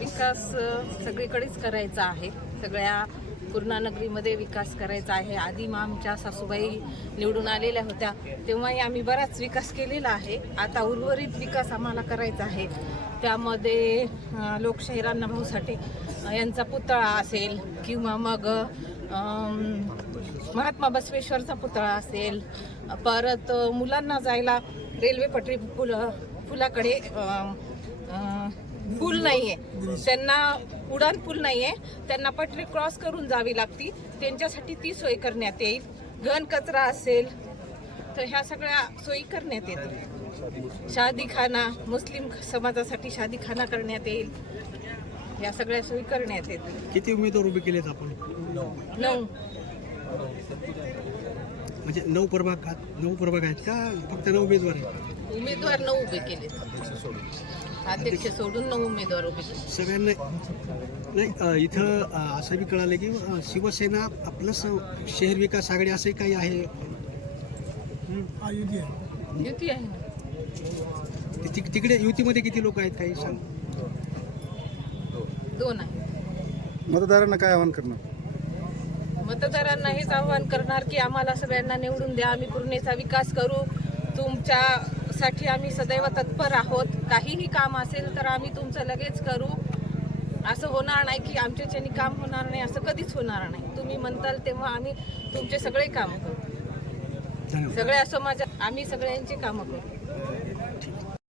विकास सगळीकडेच करायचा आहे. सगळ्या पूर्णानगरीमध्ये विकास करायचा आहे. आधी मग आमच्या सासूबाई निवडून आलेल्या होत्या. तेव्हाही आम्ही बराच विकास केलेला आहे. आता उर्वरित विकास आम्हाला करायचा आहे. त्यामध्ये अ, भाऊसाठी साठे यांचा पुतळा असेल किंवा मग महात्मा बसवेश्वरचा पुतळा असेल. परत मुलांना जायला रेल्वे पटरी पुल पुलाकडे पूल नाहीये. त्यांना उडान पूल नाहीये. त्यांना पटरी क्रॉस करून जावी लागती. त्यांच्यासाठी ती सोय करण्यात येईल. घन कचरा असेल तर ह्या सगळ्या सोयी करण्यात येतील. शादीखाना मुस्लिम समाजासाठी शादीखाना करण्यात येईल. या सगळ्या सोयी करण्यात येतील. किती उमेदवार उभे केलेत आपण? नऊ. म्हणजे नऊ प्रभाग नऊ प्रभाग आहेत का? फक्त नऊ उमेदवार आहेत? उमेदवार नऊ उभे केलेत. अध्यक्ष सोडून नऊ उमेदवार उभे केले. सगळ्यांना नाही अ, इथं अ, असं बी कळालं की अ, शिवसेना प्लस शहर विकास आघाडी असं काही आहे? हं. युती आहे ना? ति- ति- तिकडे युतीमध्ये किती लोक आहेत काही सांग? दोन आहे मतदारांना काय आवाहन करणार? मतदारांना हेच आव्हान करणार की आम्हाला सगळ्यांना निवडून द्या. आम्ही पूर्णेचा विकास करू. तुमच्यासाठी आम्ही सदैव तत्पर आहोत. काहीही काम असेल तर आम्ही तुमचं लगेच करू. असं होणार नाही की आमच्याच्यानी काम होणार नाही असं कधीच होणार नाही. तुम्ही म्हणताल तेव्हा आम्ही तुमचे सगळे काम करू. धन्यवाद. सगळ्या समाजात आम्ही सगळ्यांची कामं करू.